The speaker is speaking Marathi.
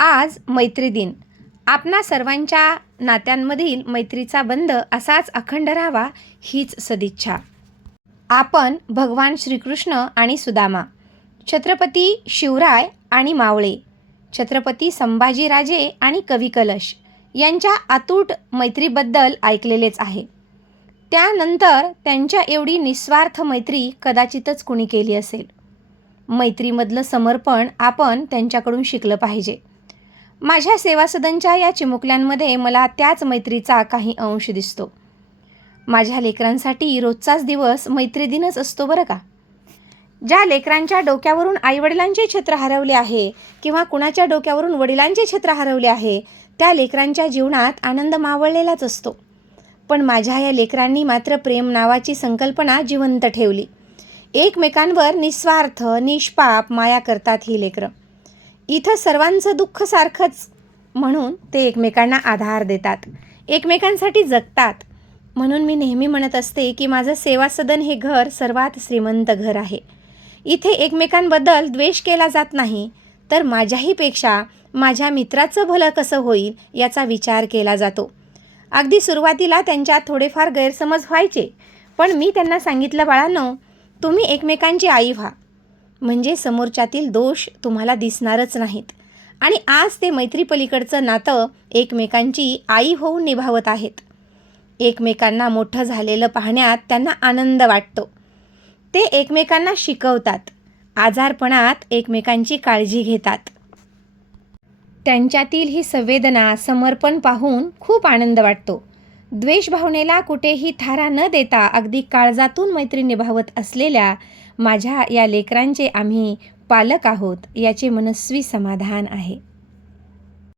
आज मैत्री दिन. आपणा सर्वांच्या नात्यांमधील मैत्रीचा बंध असाच अखंड राहावा हीच सदिच्छा. आपण भगवान श्रीकृष्ण आणि सुदामा छत्रपती शिवराय आणि मावळे छत्रपती संभाजीराजे आणि कवी कलश यांच्या अतूट मैत्रीबद्दल ऐकलेलेच आहे. त्यानंतर त्यांच्या एवढी निस्वार्थ मैत्री कदाचितच कुणी केली असेल. मैत्रीमधलं समर्पण आपण त्यांच्याकडून शिकलं पाहिजे. माझ्या सेवासदनच्या या चिमुकल्यांमध्ये मला त्याच मैत्रीचा काही अंश दिसतो. माझ्या लेकरांसाठी रोजचाच दिवस मैत्री दिनच असतो बरं का? ज्या लेकरांच्या डोक्यावरून आईवडिलांचे छत्र हरवले आहे किंवा कुणाच्या डोक्यावरून वडिलांचे छत्र हरवले आहे त्या लेकरांच्या जीवनात आनंद मावळलेलाच असतो. पण माझ्या या लेकरांनी मात्र प्रेम नावाची संकल्पना जिवंत ठेवली. एकमेकांवर निस्वार्थ निष्पाप माया करतात ही लेकरं. इथं सर्वांचं दुःख सारखंच म्हणून ते एकमेकांना आधार देतात. एकमेकांसाठी जगतात. म्हणून मी नेहमी म्हणत असते की माझं सेवासदन हे घर सर्वात श्रीमंत घर आहे. इथे एकमेकांबद्दल द्वेष केला जात नाही तर माझ्याहीपेक्षा माझ्या मित्राचं भलं कसं होईल याचा विचार केला जातो. अगदी सुरुवातीला त्यांच्यात थोडेफार गैरसमज व्हायचे पण मी त्यांना सांगितलं बाळांनो तुम्ही एकमेकांची आई व्हा. म्हणजे समोरच्यातील दोष तुम्हाला दिसणारच नाहीत. आणि आज ते मैत्रीपलीकडचं नातं एकमेकांची आई होऊन निभावत आहेत. एकमेकांना मोठं झालेलं पाहण्यात त्यांना आनंद वाटतो. ते एकमेकांना शिकवतात. आजारपणात एकमेकांची काळजी घेतात. त्यांच्यातील ही संवेदना समर्पण पाहून खूप आनंद वाटतो. द्वेष भावनेला कुठेही थारा न देता अगदी काळजातून मैत्री निभावत असलेल्या माझ्या या लेकरांचे आम्ही पालक आहोत याचे मनस्वी समाधान आहे.